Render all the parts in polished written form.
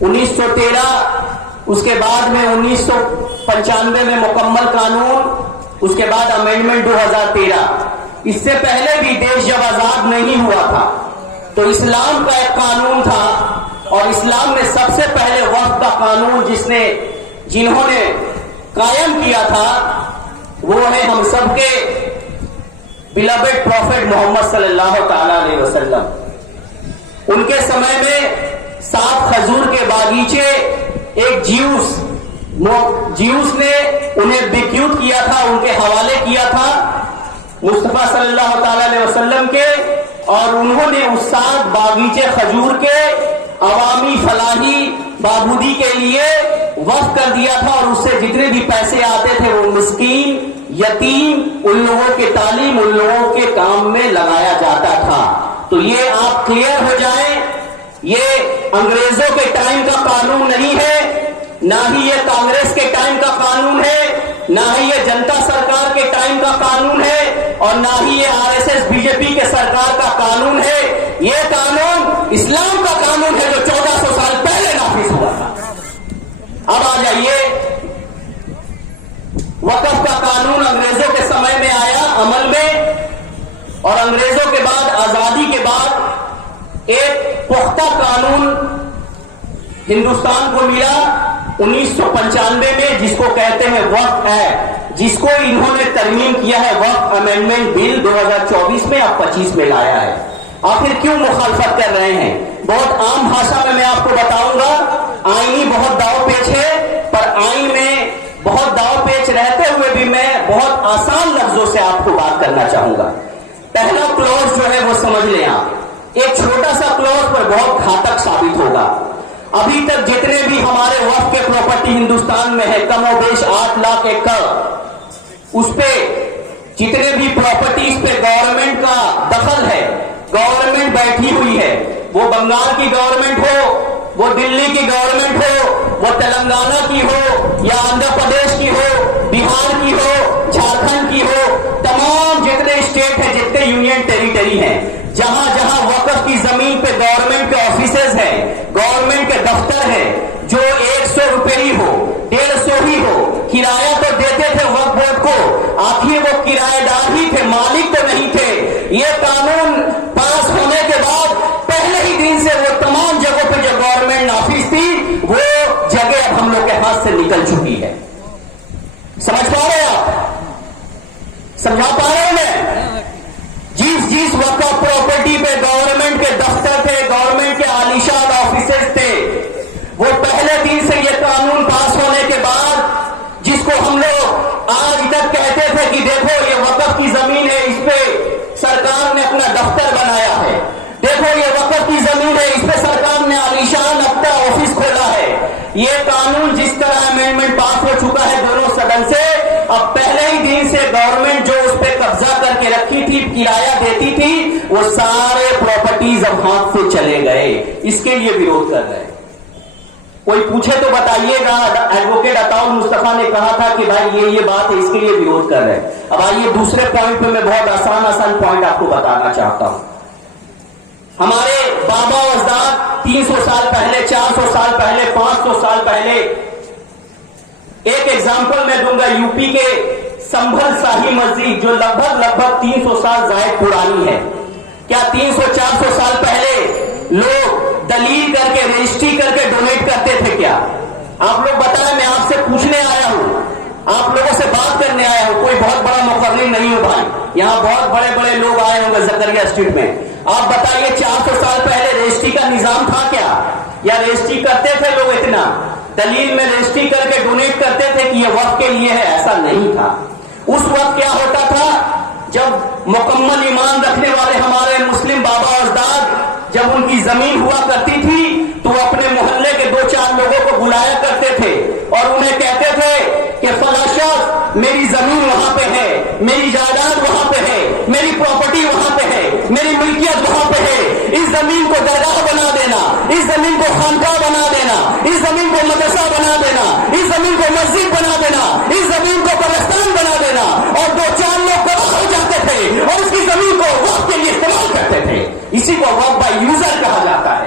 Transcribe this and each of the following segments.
1913، اس کے بعد میں 1995 میں مکمل قانون، اس کے بعد امینڈمنٹ 2013۔ اس سے پہلے بھی دیش جب آزاد نہیں ہوا تھا تو اسلام کا ایک قانون تھا، اور اسلام میں سب سے پہلے وقف کا قانون جنہوں نے قائم کیا تھا وہ ہے ہم سب کے بلوڈ پروفٹ محمد صلی اللہ تعالی علیہ وسلم۔ ان کے سمے میں 7 کھجور کے باغیچے ایک جیوس نے انہیں بیکیوت کیا تھا، ان کے حوالے کیا تھا مصطفیٰ صلی اللہ تعالی علیہ وسلم کے، اور انہوں نے اس 7 باغیچے کھجور کے عوامی فلاحی بہبودی کے لیے وقف کر دیا تھا، اور اس سے جتنے بھی پیسے آتے تھے وہ مسکین، یتیم، ان لوگوں کے تعلیم، ان لوگوں کے کام میں لگایا جاتا تھا۔ تو یہ آپ کلیئر ہو جائیں، یہ انگریزوں کے ٹائم کا قانون نہیں ہے، نہ ہی یہ کانگریس کے ٹائم کا قانون ہے، نہ ہی یہ جنتا سرکار کے ٹائم کا قانون ہے، اور نہ ہی یہ RSS BJP کے سرکار کا قانون ہے۔ یہ قانون اسلام کا قانون ہے جو 1400 سال پہلے نافذ ہوا تھا۔ اب آ جائیے، وقف کا قانون انگریزوں کے سمے میں آیا عمل میں، اور انگریزوں کے بعد، آزادی کے بعد ایک پختہ قانون ہندوستان کو ملا 1995 میں، جس کو کہتے ہیں وقف ایکٹ، جس کو انہوں نے ترمیم کیا ہے وقف امینڈمنٹ بل 2024 میں، اب 25 میں لایا ہے۔ آخر کیوں مخالفت کر رہے ہیں؟ بہت عام بھاشا میں آپ کو بتاؤں گا، آئینی بہت داؤ پیچ ہے، پر آئین میں بہت داؤ پیچ رہتے ہوئے بھی میں بہت آسان لفظوں سے آپ کو بات کرنا چاہوں گا۔ پہلا کلوز جو ہے وہ سمجھ لیں آپ، ایک چھوٹا سا کلوز پر بہت گھاتک ثابت ہوگا۔ ابھی تک جتنے بھی ہمارے وقف کے پراپرٹی ہندوستان میں ہے، کم و بیش 8 لاکھ ایکڑ، اس پہ جتنے بھی پراپرٹیز پہ گورنمنٹ کا دخل ہے، گورنمنٹ بیٹھی ہوئی ہے، وہ بنگال کی گورنمنٹ ہو، وہ دلی کی گورنمنٹ ہو، وہ تلنگانہ کی ہو، یا آندھرا پردیش کی ہو، بہار کی ہو، جھارکھنڈ کی ہو، تمام جتنے اسٹیٹ ہیں، جتنے یونین ٹیریٹری ہیں، جہاں جہاں وقف کی زمین پہ گورنمنٹ کے آفیسز ہیں، گورنمنٹ کے دفتر ہیں، جو 100 روپے ہی ہو، 150 ہی ہو، کرایہ تو دیتے تھے وقف بورڈ کو، آخر وہ کرایہ دار ہی تھے، مالک تو نہیں تھے۔ یہ قانون پاس ہونے کے بعد پہلے ہی دن سے وہ تمام جگہوں پہ جو گورنمنٹ نافذ تھی، وہ جگہ اب ہم لوگ کے ہاتھ سے نکل چکی ہے۔ سمجھ پا رہے ہیں آپ؟ سمجھا پا رہے ہیں میں؟ جس وقت پراپرٹی پہ گورنمنٹ کے دفتر تھے، گورنمنٹ کے عالیشان آفیسز تھے، وہ پہلے دن سے یہ قانون پاس ہونے کے بعد، جس کو ہم لوگ آج تک کہتے تھے کہ دیکھو یہ وقف کی زمین ہے، اس پہ سرکار نے اپنا دفتر بنایا ہے، دیکھو یہ وقف کی زمین ہے، اس پہ سرکار نے عالیشان اپنا آفس کھولا ہے۔ یہ قانون جس طرح امینڈمنٹ پاس ہو چکا ہے دونوں سدن سے، اب پہلے ہی دن سے گورنمنٹ جو اس پہ قبضہ کر کے رکھی تھی، کرایہ دیتی تھی، وہ سارے پراپرٹیز اب ہاتھ سے چلے گئے۔ اس کے لیے وروଧ کر رہے ہیں۔ کوئی پوچھے تو بتائیے گا، ایڈوکیٹ عطاؤل مصطفیٰ نے کہا تھا کہ بھائی یہ بات ہے، اس کے لیے وروଧ کر رہے ہیں۔ اب آئیے دوسرے پوائنٹ پہ میں بہت آسان پوائنٹ آپ کو بتانا چاہتا ہوں۔ ہمارے بابا و اجداد 300 سال پہلے، 400 سال پہلے، 500 سال پہلے، ایک ایگزامپل میں دوں گا، یو پی کے سنبھل شاہی مسجد جو لگ بھگ 300 سال زائد پرانی ہے۔ کیا 300-400 سال پہلے لوگ دلیل کر کے، رجسٹری کر کے ڈونیٹ کرتے تھے کیا؟ آپ لوگ بتائیں، میں آپ سے پوچھنے آیا ہوں، آپ لوگوں سے بات کرنے آیا ہوں، کوئی بہت بڑا مقرر نہیں ہوں بھائی، یہاں بہت بڑے بڑے لوگ آئے ہوں گے زکریا اسٹریٹ میں۔ آپ بتائیے 400 سال پہلے رجسٹری کا نظام تھا کیا؟ یا رجسٹری کرتے تھے لوگ اتنا؟ دلیل میں رجسٹری کر کے ڈونیٹ کرتے تھے کہ یہ وقف کے لیے ہے؟ ایسا نہیں تھا۔ اس وقت کیا ہوتا تھا، جب مکمل ایمان رکھنے والے ہمارے مسلم بابا اجداد جب ان کی زمین ہوا کرتی تھی تو وہ اپنے محلے کے 2-4 لوگوں کو بلایا کرتے تھے اور انہیں کہتے تھے کہ فلاں شخص میری زمین وہاں پہ ہے، میری جائیداد وہاں پہ ہے، میری پراپرٹی وہاں پہ ہے، میری ملکیت وہاں پہ ہے، اس زمین کو درگاہ بنا دینا، اس زمین کو خانقاہ بنا دینا، اس زمین کو مدرسہ بنا دینا، اس زمین کو مسجد بنا دینا، اس زمین کو قبرستان بنا دینا، اور 2-4 لوگ گواہ ہو جاتے تھے اور اس کی زمین کو وقف کے لیے استعمال کرتے تھے۔ اسی کو وقف بائی یوزر کہا جاتا ہے۔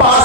5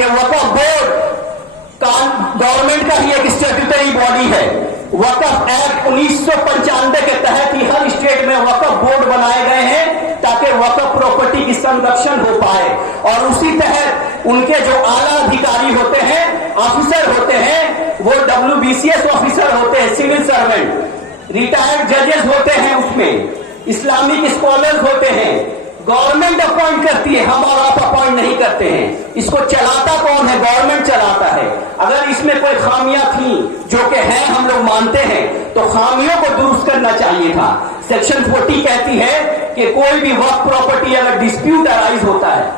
کہ وقف بورڈ گورنمنٹ کا ہی ایک اسٹیٹوٹری باڈی ہے. وقف ایکٹ 1995 کے تحت ہی ہر اسٹیٹ میں وقف بورڈ بنائے گئے ہیں تاکہ وقف پراپرٹی کی سنرکشن ہو پائے, اور اسی تحت ان کے جو اعلیٰ ادھیکاری ہوتے ہیں, آفیسر ہوتے ہیں, وہ WBCS آفیسر ہوتے ہیں, سول سروینٹ, ریٹائرڈ ججز ہوتے ہیں, اس میں اسلامک اسکالرز ہوتے ہیں. گورنمنٹ اپوائنٹ کرتی ہے, ہم اور آپ اپوائنٹ نہیں کرتے ہیں. اس کو چلاتا کون ہے؟ گورنمنٹ چلاتا ہے. اگر اس میں کوئی خامیاں تھیں, جو کہ ہیں, ہم لوگ مانتے ہیں, تو خامیوں کو درست کرنا چاہیے تھا. سیکشن 40 کہتی ہے کہ کوئی بھی وقف پراپرٹی اگر ڈسپیوٹ ارائز ہوتا ہے,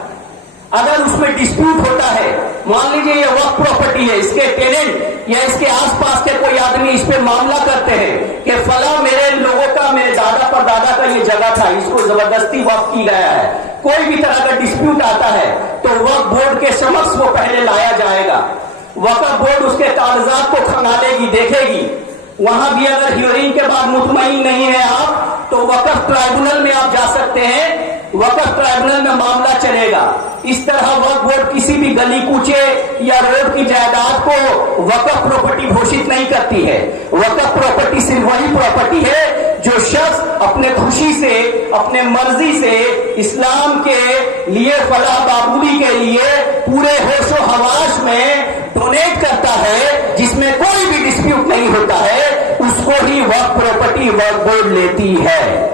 اگر اس میں ڈسپیوٹ ہوتا ہے, مان لیجیے یہ وقف پراپرٹی ہے, اس کے ٹیننٹ یا اس کے آس پاس کے کوئی آدمی اس پہ معاملہ کرتے ہیں کہ فلاں میرے لوگوں کا, میرے دادا پر دادا کا یہ جگہ تھا, اس کو زبردستی وقف کی گیا ہے, کوئی بھی طرح کا ڈسپیوٹ آتا ہے تو وقف بورڈ کے سمکھ وہ پہلے لایا جائے گا. وقف بورڈ اس کے کاغذات کو کھنگالے گی, دیکھے گی. وہاں بھی اگر ہیئرنگ کے بعد مطمئن نہیں ہے آپ, تو وقف ٹرائبونل میں آپ جا سکتے ہیں, وقف ٹرائبونل میں معاملہ چلے گا. اس طرح وقف بورڈ کسی بھی گلی کوچے یا روڈ کی جائیداد کو وقف پراپرٹی گھوشت نہیں کرتی ہے. وقف پراپرٹی صرف وہی پراپرٹی ہے جو شخص اپنے خوشی سے, اپنے مرضی سے اسلام کے لیے, فلاح بہبودی کے لیے پورے ہوش و حواس میں ڈونیٹ کرتا ہے, جس میں کوئی بھی ڈسپیوٹ نہیں ہوتا ہے, اس کو ہی وقف پراپرٹی وقف بورڈ لیتی ہے.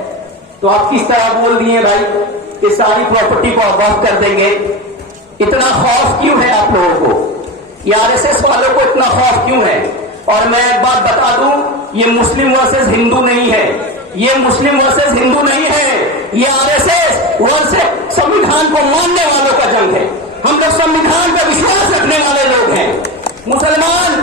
تو آپ کس طرح بول دیے بھائی کہ ساری پراپرٹی کو آپ وقف کر دیں گے؟ اتنا خوف کیوں ہے آپ لوگوں کو؟ یہ RSS والوں کو اتنا خوف کیوں ہے؟ اور میں ایک بات بتا دوں, یہ مسلم ورسز ہندو نہیں ہے, یہ مسلم ورسز ہندو نہیں ہے, یہ RSS ورسز سمویدھان کو ماننے والوں کا جنگ ہے. ہم لوگ سمویدھان کا وشواس رکھنے والے لوگ ہیں. مسلمان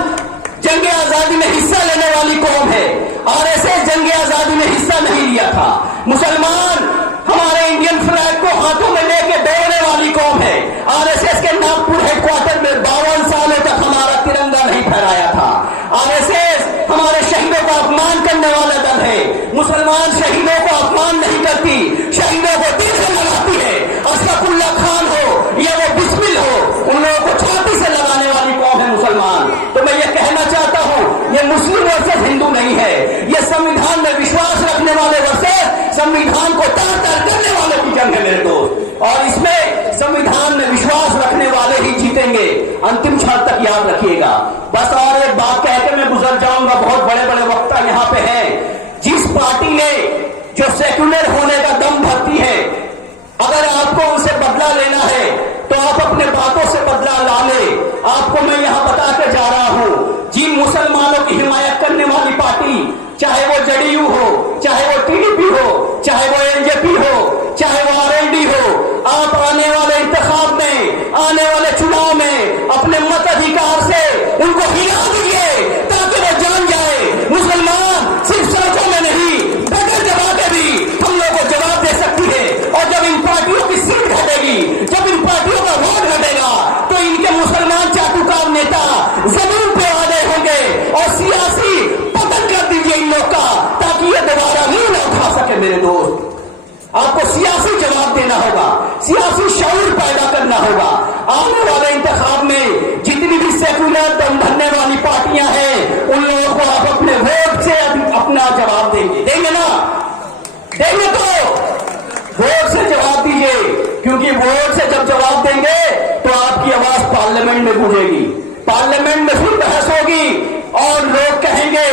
جنگ آزادی میں حصہ لینے والی قوم ہے, RSS جنگ آزادی میں حصہ نہیں لیا تھا. مسلمان ہمارے انڈین فلیگ کو ہاتھوں میں لے کے دوڑنے والی قوم ہے. RSS کے ناگپور ہیڈ کوارٹر میں 52 سالوں تک ہمارا ترنگا نہیں پھہرایا تھا. RSS ہمارے شہیدوں کا اپمان کرنے والا دل ہے. مسلمان شہیدوں کو اپمان نہیں کرتی, شہیدوں کو دل سے لگاتی ہے. اشرف اللہ خان ہو یا وہ بسمل ہو, ان لوگوں کو چھاتی سے لگانے والی قوم ہے مسلمان. تو میں یہ کہنا چاہتا ہوں, یہ مسلم ورسز ہندو نہیں ہے, یہ سمویدھان میں وشواس رکھنے والے ورسز سمویدھان کو تار تار کرنے والوں کی جنگ ہے میرے دوست. اور اس میں سمویدھان میں وشواس رکھنے والے ہی جیتیں گے, انتم چھڑ تک یاد رکھیے گا. بس اور ایک بات کہہ کے میں گزر جاؤں گا, بہت بڑے بڑے وقتہ یہاں پہ ہیں. جس پارٹی نے جو سیکولر ہونے کا دم بھرتی ہے, اگر آپ کو ان سے بدلہ لینا ہے تو آپ اپنے باتوں سے بدلہ لا لیں. آپ کو میں یہاں بتا کے جا رہا ہوں, جن مسلمانوں کی حمایت کرنے والی پارٹی, چاہے وہ JDU ہو, چاہے وہ TDP ہو, چاہے وہ LJP ہو, چاہے وہ RLD ہو, آپ آنے والے انتخاب میں, آنے والے چناؤ میں اپنے مت ادھیکار سے ان کو ہلا دیجیے تاکہ وہ جان جائے مسلمان صرف سڑکوں میں نہیں, بغیر جواب کے بھی ہم لوگ کو جواب دے سکتی ہے. اور جب ان پارٹیوں کی سیٹ گھٹے گی, جب ان پارٹیوں کا ووٹ گھٹے گا, تو ان کے مسلمان چاٹوکار نیتا زمین پہ آ گئے ہوں گے, اور سیاسی پتن کر دیجیے ان لوگ کا, تاکہ یہ دوبارہ منہ نہ اٹھا سکے. میرے دوست, آپ کو سیاسی جواب دینا ہوگا, سیاسی شعور پیدا کرنا ہوگا. آنے والے انتخاب میں جتنی بھی سیکولر دم بھرنے والی پارٹیاں ہیں, ان لوگوں کو آپ اپنے ووٹ سے اپنا جواب دیں گے. دیں گے نا؟ دیں گے تو ووٹ سے جواب دیجیے, کیونکہ ووٹ سے جب جواب دیں گے تو آپ کی آواز پارلیمنٹ میں گونجے گی, پارلیمنٹ میں پھر بحث ہوگی, اور لوگ کہیں گے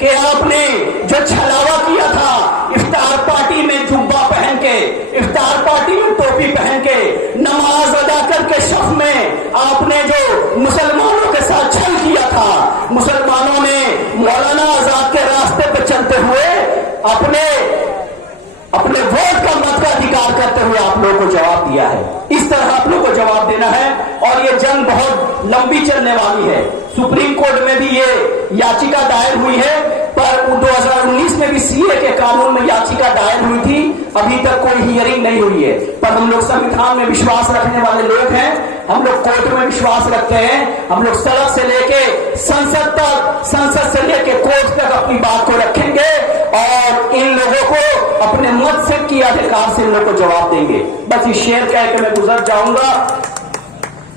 کہ آپ نے جو چھلاوا کیا تھا افطار پارٹی میں جبہ پہن کے, افطار پارٹی میں ٹوپی پہن کے, نماز ادا کر کے شف میں آپ نے جو مسلمانوں کے ساتھ چھل کیا تھا, مسلمانوں نے مولانا آزاد کے راستے پہ چلتے ہوئے اپنے ووٹ کا مت کا ادھیکار کرتے ہوئے آپ لوگوں کو جواب دیا ہے. اس طرح آپ لوگوں کو جواب دینا ہے, اور یہ جنگ بہت لمبی چلنے والی ہے. سپریم کورٹ میں بھی یہ یاچیکا دائر ہوئی ہے, پر 2019 میں بھی CA کے قانون میں یاچیکا دائر ہوئی تھی, ابھی تک کوئی ہیئرنگ نہیں ہوئی ہے. پر ہم لوگ سمویدھان میں وشواس رکھنے والے لوگ ہیں, ہم لوگ کورٹ میں وشواس رکھتے ہیں, ہم لوگ سڑک سے لے کے سنسد تک, سنسد سے لے کے کورٹ تک اپنی بات کو رکھیں گے, اور ان لوگوں کو اپنے مت سے کی ادھیکار سے ان لوگوں کو جواب دیں گے. بس یہ شعر کہہ کے میں گزر جاؤں گا.